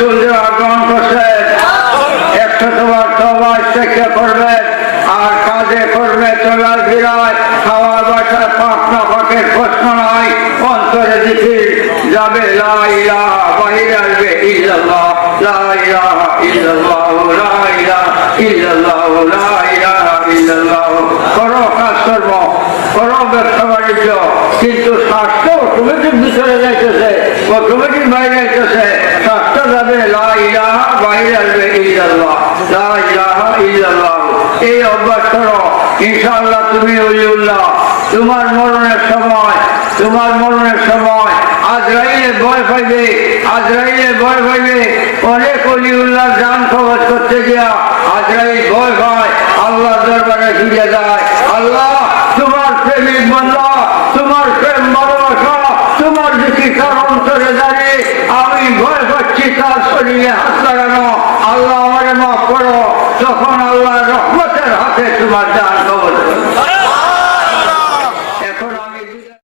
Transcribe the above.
সূর্য আক্রমণ করছে। একটা তোমার সবাই চেষ্টা করবে, আর কাজে করবে চলার বিরায় খাওয়া বাসা পাপনা পাখের প্রশ্ন নয় অন্তরে দিকে যাবে লাইলা বাহিরে আসবে। ইল্লাল্লাহ লাইলা ইল্লাল্লাহ লাইলা ইল্লাল্লাহ লাইলা ইল্লাল্লাহ। করো কাজ কর্ম, করো ব্যবসা বাণিজ্য, কিন্তু স্বাস্থ্য কমিটির ভিতরে যাইতেছে, কমিটির বাইরে যাইতেছে। ইনশাআল্লাহ তুমি অলিউল্লাহ তোমার মরণের সময়, তোমার মরণের সময় আজরাইলে ভয় পাইবে, আজরাইলে ভয় পাইবে। অনেক অলিউল্লাহ জান খবর করতে গিয়া আজরাইল ভয় পায় আল্লাহ দরবারে ফিরে যায়। আল্লাহ, তোমার প্রেমিক বান্দা, তোমার প্রেম ভালোবাসা, তোমার দিকে তার অন্তরে দাঁড়িয়ে আমি ভয় পাচ্ছি তার শরীরে হাত লাগানো। আল্লাহ আমারে মাফ করো তখন আল্লাহ রহমতের হাতে তোমার